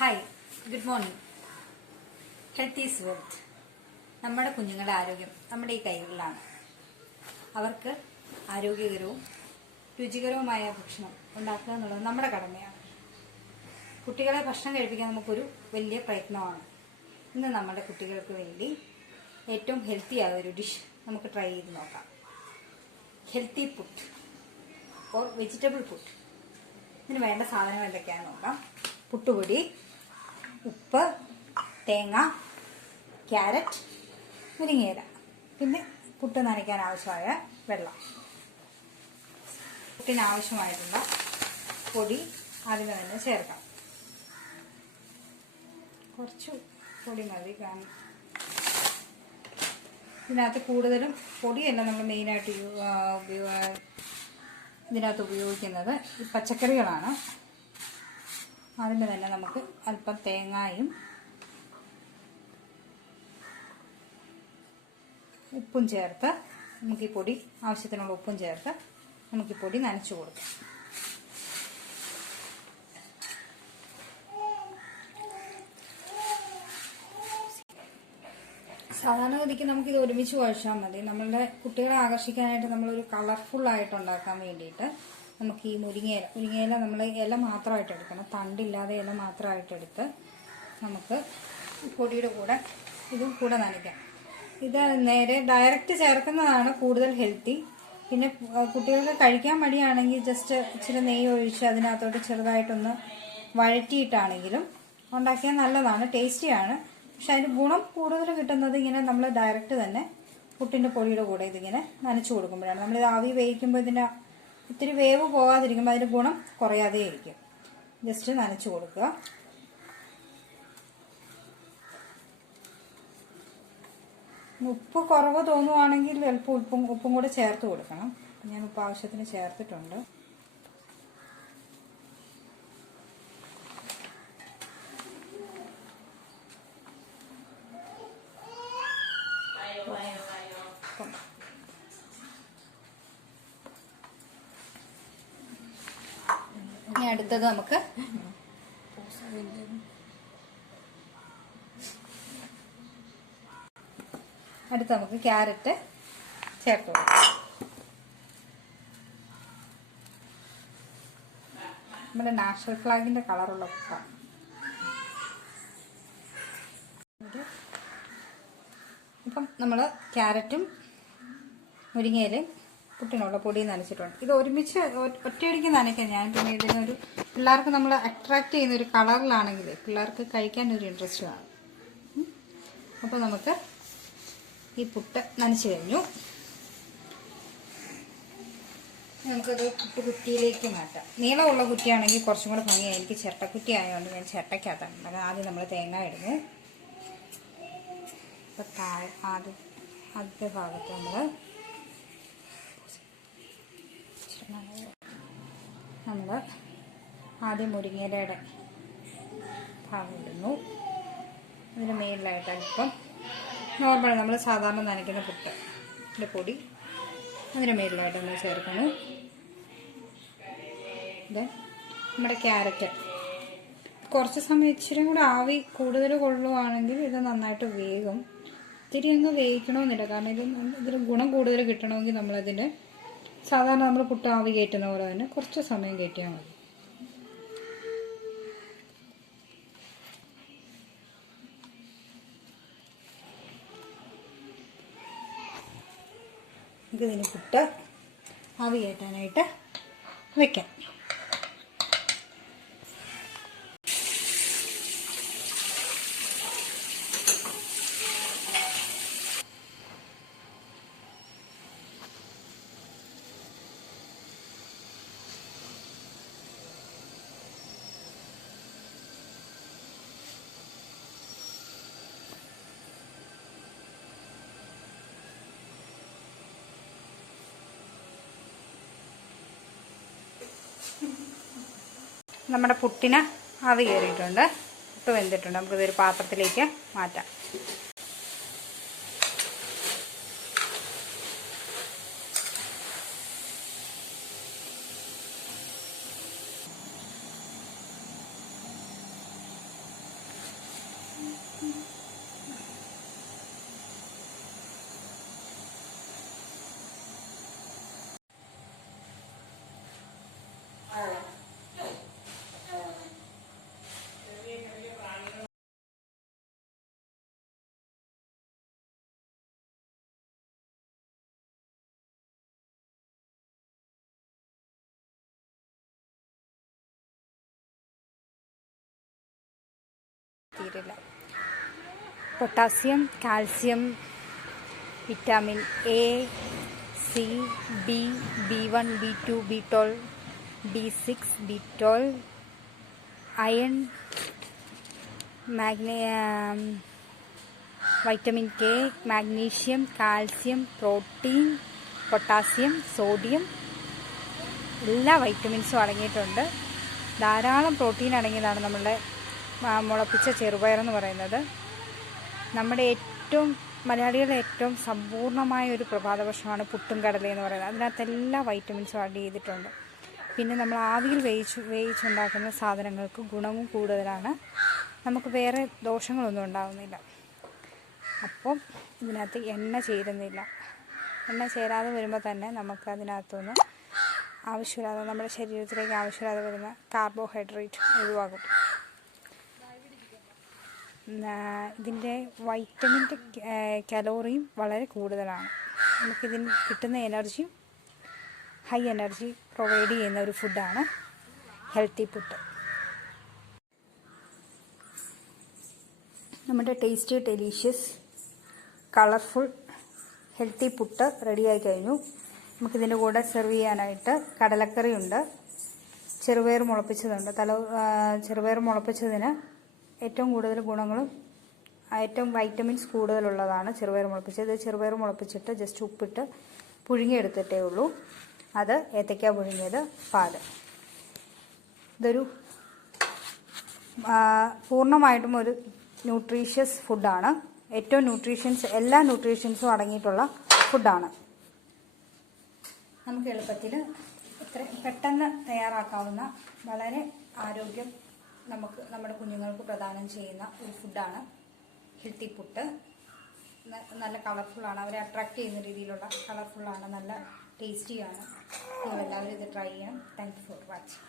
Hi, good morning. Health is wealth. നമ്മുടെ കുഞ്ഞുങ്ങളുടെ ആരോഗ്യം നമ്മുടെ ഈ കൈകളിലാണ്. അവർക്ക് ആരോഗ്യകരവും രുചികരവുമായ ഭക്ഷണം ഉണ്ടാക്കുക എന്നുള്ളത് നമ്മുടെ കടമയാണ്. കുട്ടികളെ ഭക്ഷണം കഴിപ്പിക്കാൻ നമുക്കൊരു വലിയ പ്രയത്നമാണ്. ഇന്ന് നമ്മുടെ കുട്ടികൾക്ക് വേണ്ടി ഏറ്റവും ഹെൽത്തി ആയ ഒരു ഡിഷ് നമുക്ക് ട്രൈ ചെയ്ത് നോക്കാം. Healthy puttu or vegetable puttu. ഇതിന് വേണ്ട സാധനങ്ങൾ എന്തൊക്കെയാണെന്ന് നോക്കാം. പുട്ടുപൊടി, ഉപ്പ്, തേങ്ങ, ക്യാരറ്റ്, മുരിങ്ങയില, പിന്നെ പുട്ട് നനയ്ക്കാൻ ആവശ്യമായ വെള്ളം. പുട്ടിന് ആവശ്യമായിട്ടുള്ള പൊടി ആദ്യമേ തന്നെ ചേർക്കാം. കുറച്ച് പൊടി മതി. കാരണം ഇതിനകത്ത് കൂടുതലും പൊടിയല്ല നമ്മൾ മെയിനായിട്ട് ഇതിനകത്ത് ഉപയോഗിക്കുന്നത് ഈ പച്ചക്കറികളാണ്. ആദ്യമേ തന്നെ നമുക്ക് അല്പം തേങ്ങയും ഉപ്പും ചേർത്ത് നമുക്ക് ഈ പൊടി ആവശ്യത്തിനുള്ള ഉപ്പും ചേർത്ത് നമുക്ക് ഈ പൊടി നനച്ചു കൊടുക്കാം. സാധാരണഗതിക്ക് നമുക്കിത് ഒരുമിച്ച് കുഴച്ചാൽ മതി. നമ്മളുടെ കുട്ടികളെ ആകർഷിക്കാനായിട്ട് നമ്മളൊരു കളർഫുള്ളായിട്ട് ഉണ്ടാക്കാൻ വേണ്ടിയിട്ട് നമുക്ക് ഈ മുരിങ്ങയില നമ്മൾ ഇല മാത്രമായിട്ട് എടുക്കണം. തണ്ടില്ലാതെ ഇല മാത്രമായിട്ട് എടുത്ത് നമുക്ക് പൊടിയുടെ കൂടെ ഇതും കൂടെ നനയ്ക്കാം. ഇത് നേരെ ഡയറക്റ്റ് ചേർക്കുന്നതാണ് കൂടുതൽ ഹെൽത്തി. പിന്നെ കുട്ടികൾക്ക് കഴിക്കാൻ മടിയാണെങ്കിൽ ജസ്റ്റ് ഇച്ചിരി നെയ്യ് ഒഴിച്ച് അതിനകത്തോട്ട് ചെറുതായിട്ടൊന്ന് വഴറ്റിയിട്ടാണെങ്കിലും ഉണ്ടാക്കിയാൽ നല്ലതാണ്, ടേസ്റ്റിയാണ്. പക്ഷെ അതിന് ഗുണം കൂടുതൽ കിട്ടുന്നത് ഇങ്ങനെ നമ്മൾ ഡയറക്റ്റ് തന്നെ പുട്ടിൻ്റെ പൊടിയുടെ കൂടെ ഇതിങ്ങനെ നനച്ചു കൊടുക്കുമ്പോഴാണ്. നമ്മളിത് ആവി വേവിക്കുമ്പോൾ ഇതിൻ്റെ ഒത്തിരി വേവ് പോകാതിരിക്കുമ്പോൾ അതിൻ്റെ ഗുണം കുറയാതെ ഇരിക്കും. ജസ്റ്റ് നനച്ചു കൊടുക്കുക. ഉപ്പ് കുറവ് തോന്നുവാണെങ്കിൽ അല്പം ഉപ്പും കൂടെ ചേർത്ത് കൊടുക്കണം. ഞാൻ ഉപ്പ് ആവശ്യത്തിന് ചേർത്തിട്ടുണ്ട്. ഇനി അടുത്തത് നമുക്ക് ക്യാരറ്റ് ചേർത്ത് കൊടുക്കാം. നമ്മുടെ നാഷണൽ ഫ്ലാഗിന്റെ കളറുള്ള ഉപ്പാണ്. ഇപ്പം നമ്മൾ ക്യാരറ്റും മുരിങ്ങയിലും പുട്ടിനുള്ള പൊടി നനച്ചിട്ടുണ്ട്. ഇത് ഒരുമിച്ച് ഒറ്റയടിക്ക് നനയ്ക്കാം ഞാൻ. പിന്നെ ഇതിനൊരു പിള്ളേർക്ക് നമ്മൾ അട്രാക്ട് ചെയ്യുന്ന ഒരു കളറിലാണെങ്കിൽ പിള്ളേർക്ക് കഴിക്കാൻ ഒരു ഇൻട്രസ്റ്റ് കാണും. അപ്പോൾ നമുക്ക് ഈ പുട്ട് നനച്ച് കഴിഞ്ഞു. നമുക്കത് പുട്ട് കുറ്റിയിലേക്ക് മാറ്റാം. നീളമുള്ള കുറ്റിയാണെങ്കിൽ കുറച്ചും കൂടെ ഭംഗിയായി. എനിക്ക് ചിരട്ടക്കുറ്റി ആയതുകൊണ്ട് ഞാൻ ചിരട്ടയ്ക്കകത്താണ്. ആദ്യം നമ്മൾ തേങ്ങ ഇടുന്നു. അപ്പോൾ ആദ്യത്തെ ഭാഗത്ത് നമ്മൾ ആദ്യം മുരിങ്ങയിലയുടെ ഭാഗം ഇടുന്നു. അതിന് മേളിലായിട്ട് അല്പം നോർമൽ നമ്മൾ സാധാരണ നനയ്ക്കുന്ന പുട്ടിൻ്റെ പൊടി അതിന് മേളിലായിട്ട് നമ്മൾ ചേർക്കുന്നു. ഇത് നമ്മുടെ ക്യാരറ്റ് കുറച്ച് സമയം ഇച്ചിരി കൂടെ ആവി കൂടുതൽ കൊള്ളുവാണെങ്കിൽ ഇത് നന്നായിട്ട് വേകും. ഇത്തിരി അങ്ങ് വേവിക്കണമെന്നില്ല. കാരണം ഇതിന് ഗുണം കൂടുതൽ കിട്ടണമെങ്കിൽ നമ്മളതിൻ്റെ സാധാരണ നമ്മൾ പുട്ട് ആവി കയറ്റുന്ന പോലെ തന്നെ കുറച്ച് സമയം കയറ്റിയാൽ മതി. നമുക്കിതിന് പുട്ട് ആവി കയറ്റാനായിട്ട് വയ്ക്കാം. നമ്മുടെ പുട്ടിന് ആവി കയറിയിട്ടുണ്ട്, പുട്ട് വെന്തിട്ടുണ്ട്. നമുക്കിതൊരു പാത്രത്തിലേക്ക് മാറ്റാം. തീരില്ല. Potassium, calcium, vitamin A, C, B, B1, B2, B12, B6, B12, iron, vitamin K, magnesium, calcium, protein, potassium, sodium, എല്ലാ വൈറ്റമിൻസും അടങ്ങിയിട്ടുണ്ട്. ധാരാളം പ്രോട്ടീൻ അടങ്ങിയതാണ് നമ്മളുടെ മുളപ്പിച്ച ചെറുപയർ എന്ന് പറയുന്നത്. നമ്മുടെ മലയാളികളുടെ ഏറ്റവും സമ്പൂർണ്ണമായ ഒരു പ്രഭാത ഭക്ഷണമാണ് പുട്ടും കടലയും എന്ന് പറയുന്നത്. അതിനകത്ത് എല്ലാ വൈറ്റമിൻസും ആഡ് ചെയ്തിട്ടുണ്ട്. പിന്നെ നമ്മൾ ആവിയിൽ വേവിച്ചുണ്ടാക്കുന്ന സാധനങ്ങൾക്ക് ഗുണവും കൂടുതലാണ്. നമുക്ക് വേറെ ദോഷങ്ങളൊന്നും ഉണ്ടാകുന്നില്ല. അപ്പം ഇതിനകത്ത് എണ്ണ ചേരുന്നില്ല. എണ്ണ ചേരാതെ വരുമ്പോൾ തന്നെ നമുക്ക് അതിനകത്തുനിന്ന് ആവശ്യമില്ലാതെ നമ്മുടെ ശരീരത്തിലേക്ക് ആവശ്യമില്ലാതെ വരുന്ന കാർബോഹൈഡ്രേറ്റ് ഒഴിവാകും. ഇതിൻ്റെ വൈറ്റമിൻ്റെ കലോറിയും വളരെ കൂടുതലാണ്. നമുക്കിതിന് കിട്ടുന്ന എനർജിയും ഹൈ എനർജി പ്രൊവൈഡ് ചെയ്യുന്ന ഒരു ഫുഡാണ് ഹെൽത്തി പുട്ട്. നമ്മുടെ tasty delicious colourful healthy puttu റെഡിയായി കഴിഞ്ഞു. നമുക്കിതിൻ്റെ കൂടെ സെർവ് ചെയ്യാനായിട്ട് കടലക്കറിയുണ്ട്, ചെറുപയർ മുളപ്പിച്ചതുണ്ട്. ചെറുപയർ മുളപ്പിച്ചതിന് ഏറ്റവും കൂടുതൽ ഗുണങ്ങളും ഏറ്റവും വൈറ്റമിൻസ് കൂടുതലുള്ളതാണ് ചെറുപയർ മുളപ്പിച്ചത്. ചെറുപയർ മുളപ്പിച്ചിട്ട് ജസ്റ്റ് ഉപ്പിട്ട് പുഴുങ്ങിയെടുത്തിട്ടേ ഉള്ളൂ. അത് ഏത്തയ്ക്ക പുഴുങ്ങിയത്, പാല്. ഇതൊരു പൂർണ്ണമായിട്ടും ഒരു ന്യൂട്രീഷ്യസ് ഫുഡാണ്. ഏറ്റവും എല്ലാ ന്യൂട്രീഷ്യൻസും അടങ്ങിയിട്ടുള്ള ഫുഡാണ്. നമുക്ക് എളുപ്പത്തിൽ പെട്ടെന്ന് തയ്യാറാക്കാവുന്ന വളരെ ആരോഗ്യം നമുക്ക് നമ്മുടെ കുഞ്ഞുങ്ങൾക്ക് പ്രദാനം ചെയ്യുന്ന ഒരു ഫുഡാണ് ഹെൽത്തി പുട്ട്. നല്ല കളർഫുള്ളാണ്, അവരെ അട്രാക്ട് ചെയ്യുന്ന രീതിയിലുള്ള കളർഫുള്ളാണ്, നല്ല ടേസ്റ്റിയാണ്. നിങ്ങളെല്ലാവരും ഇത് ട്രൈ ചെയ്യണം. Thank you for watching.